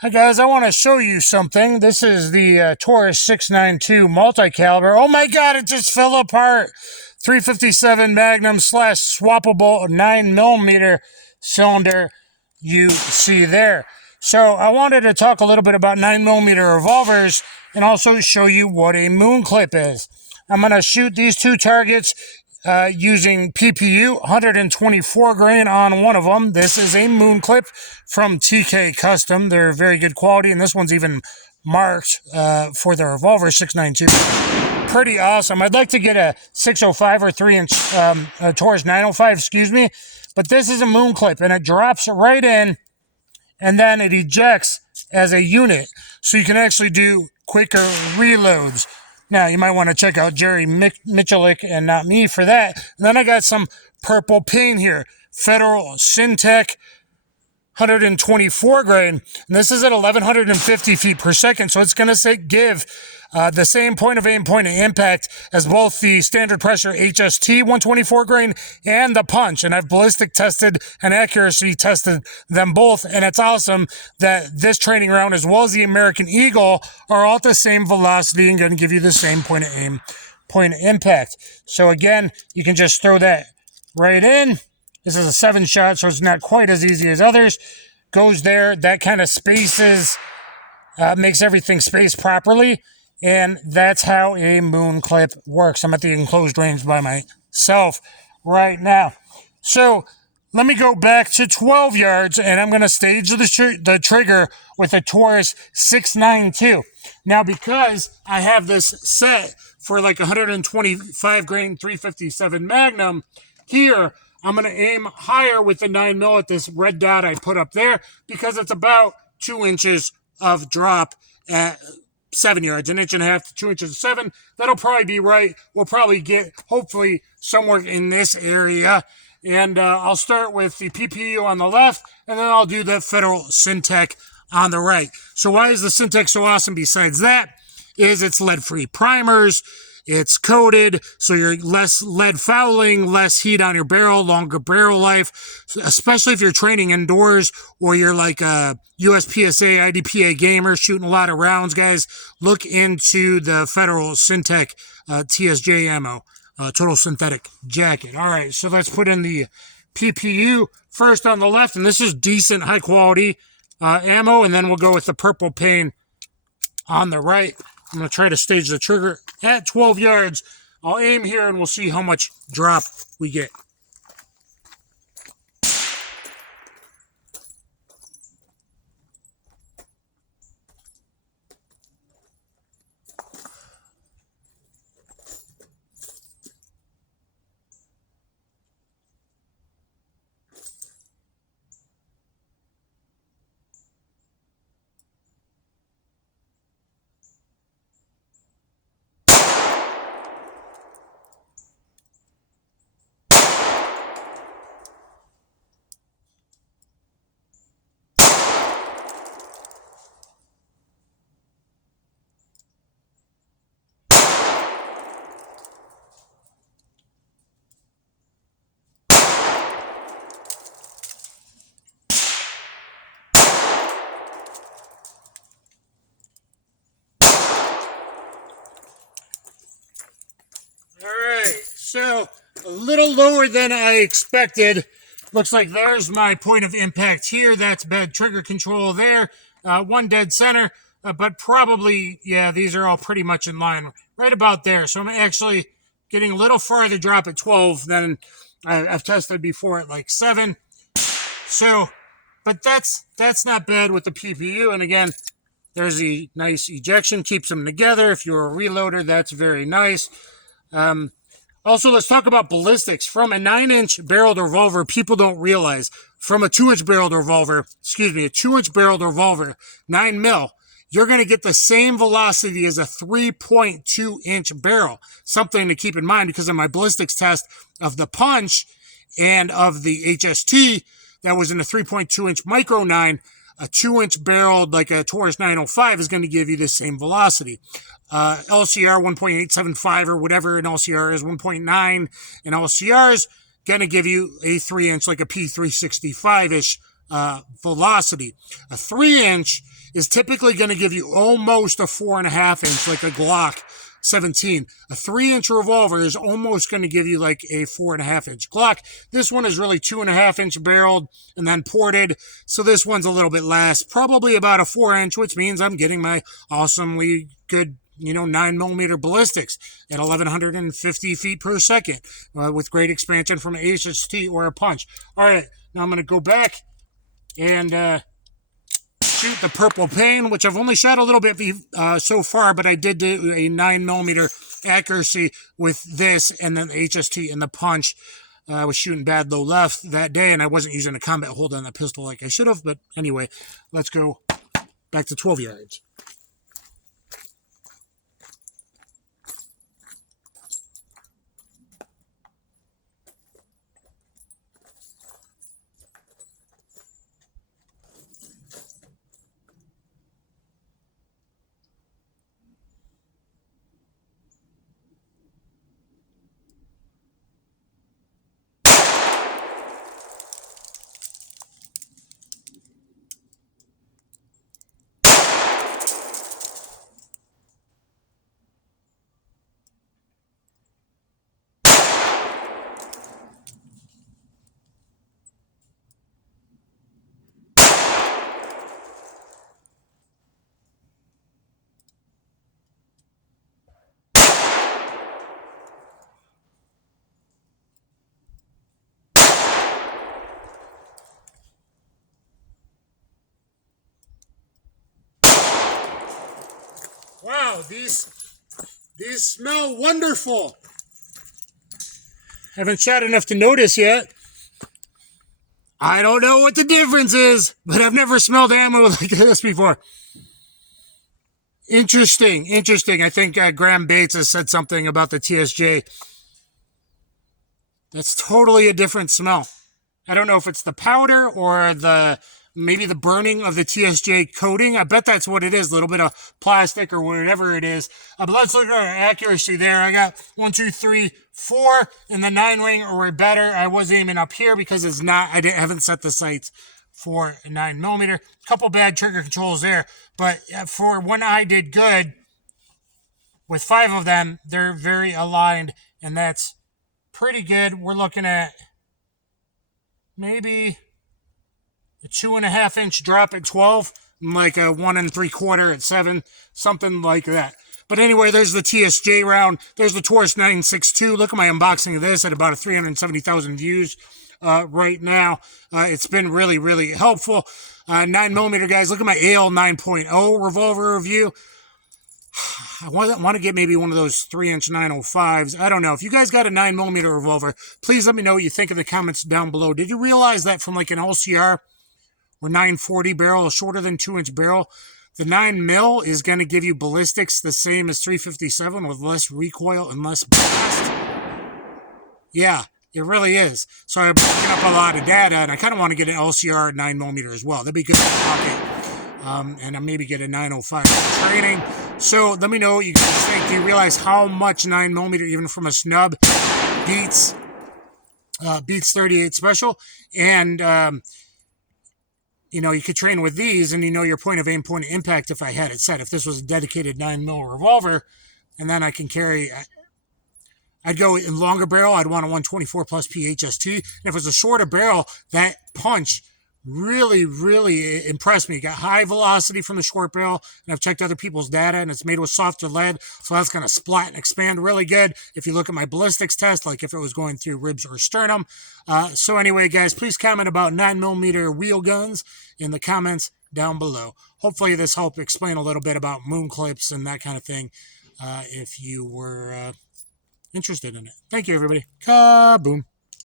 Hi guys, I want to show you something. This is the Taurus 692 multi-caliber. Oh my god, it just fell apart. 357 Magnum slash swappable 9mm cylinder you see there. So I wanted to talk a little bit about 9mm revolvers and also show you what a moon clip is. I'm going to shoot these two targets using PPU, 124 grain on one of them. This is a moon clip from TK Custom. They're very good quality, and this one's even marked for the revolver 692. Pretty awesome. I'd like to get a 605 or 3-inch Taurus 905, excuse me, but this is a moon clip, and it drops right in, and then it ejects as a unit, so you can actually do quicker reloads. Now, you might want to check out Jerry Michalik and not me for that. And then I got some purple paint here. Federal Syntech, 124 grain. And this is at 1,150 feet per second. So it's going to give the same point of aim, point of impact as both the standard pressure HST 124 grain and the punch. And I've ballistic tested and accuracy tested them both. And it's awesome that this training round, as well as the American Eagle, are all at the same velocity and going to give you the same point of aim, point of impact. So again, you can just throw that right in. This is a 7-shot, so it's not quite as easy as others. Goes there. That kind of spaces, makes everything spaced properly. And that's how a moon clip works. I'm at the enclosed range by myself right now. So let me go back to 12 yards, and I'm going to stage the trigger with a Taurus 692. Now, because I have this set for like 125 grain 357 Magnum, here I'm going to aim higher with the 9mm at this red dot I put up there, because it's about 2 inches of drop at 7 yards, 1.5 inches to 2 inches of 7. That'll probably be right. We'll probably get, hopefully, somewhere in this area. And I'll start with the PPU on the left, and then I'll do the Federal Syntech on the right. So why is the Syntech so awesome besides that? Is it's lead-free primers. It's coated, so you're less lead fouling, less heat on your barrel, longer barrel life, especially if you're training indoors or you're like a USPSA, IDPA gamer shooting a lot of rounds, guys. Look into the Federal Syntech TSJ ammo, total synthetic jacket. All right, so let's put in the PPU first on the left, and this is decent, high-quality ammo, and then we'll go with the purple paint on the right. I'm going to try to stage the trigger at 12 yards. I'll aim here and we'll see how much drop we get. So, a little lower than I expected. Looks like there's my point of impact here. That's bad trigger control there. One dead center, but probably, yeah, these are all pretty much in line. Right about there. So I'm actually getting a little farther drop at 12 than I've tested before at like 7. So, but that's not bad with the PPU. And again, there's the nice ejection, keeps them together. If you're a reloader, that's very nice. Also, let's talk about ballistics. From a 9-inch barreled revolver, people don't realize, from a 2-inch barreled revolver, a 2-inch barreled revolver, 9mm, you're going to get the same velocity as a 3.2-inch barrel. Something to keep in mind, because of my ballistics test of the punch and of the HST that was in a 3.2-inch micro 9, a 2-inch barreled like a Taurus 905 is going to give you the same velocity. LCR 1.875 or whatever an LCR is, 1.9 an LCR is going to give you a 3-inch like a P365-ish velocity. A 3-inch is typically going to give you almost a 4.5-inch, like a Glock 17. A 3-inch revolver is almost going to give you like a 4.5-inch Glock. This one is really 2.5-inch barreled and then ported. So this one's a little bit less, probably about a 4-inch, which means I'm getting my awesomely good 9mm ballistics at 1150 feet per second with great expansion from an HST or a punch. All right, now I'm going to go back and shoot the purple pain, which I've only shot a little bit so far, but I did do a 9mm accuracy with this and then the HST and the punch. I was shooting bad low left that day, and I wasn't using a combat hold on the pistol like I should have. But anyway, let's go back to 12 yards. Wow, these smell wonderful. Haven't shot enough to notice yet. I don't know what the difference is, but I've never smelled ammo like this before. Interesting. I think Graham Bates has said something about the TSJ. That's totally a different smell. I don't know if it's the powder or maybe the burning of the TSJ coating. I bet that's what it is, a little bit of plastic or whatever it is. But let's look at our accuracy there. I got 1, 2, 3, 4 in the 9 or better. I was aiming up here because I haven't set the sights for a 9mm. A couple bad trigger controls there, but for when I did good with 5 of them, they're very aligned, and that's pretty good. We're looking at maybe a 2.5-inch drop at 12, like a 1 3/4 at 7, something like that. But anyway, there's the TSJ round. There's the Taurus 962. Look at my unboxing of this at about 370,000 views right now. It's been really, really helpful. 9mm, guys, look at my AL 9.0 revolver review. I want to get maybe one of those 3-inch 905s. I don't know. If you guys got a 9mm revolver, please let me know what you think in the comments down below. Did you realize that from like an LCR or 940 barrel, a shorter than 2-inch barrel, the 9mm is going to give you ballistics the same as 357 with less recoil and less blast? Yeah, it really is. So I'm picking up a lot of data, and I kind of want to get an LCR 9mm as well. That'd be good in the pocket. And I maybe get a 905 for training. So let me know what you guys think. Do you realize how much 9mm, even from a snub, beats 38 special? And you could train with these, and your point of aim, point of impact if I had it set. If this was a dedicated 9mm revolver, and then I can carry, I'd go in longer barrel, I'd want a 124 plus PHST. And if it was a shorter barrel, that punch really, really impressed me. Got high velocity from the short barrel, and I've checked other people's data, and it's made with softer lead, so that's going to splat and expand really good if you look at my ballistics test, like if it was going through ribs or sternum. So anyway, guys, please comment about 9mm wheel guns in the comments down below. Hopefully this helped explain a little bit about moon clips and that kind of thing if you were interested in it. Thank you, everybody. Kaboom.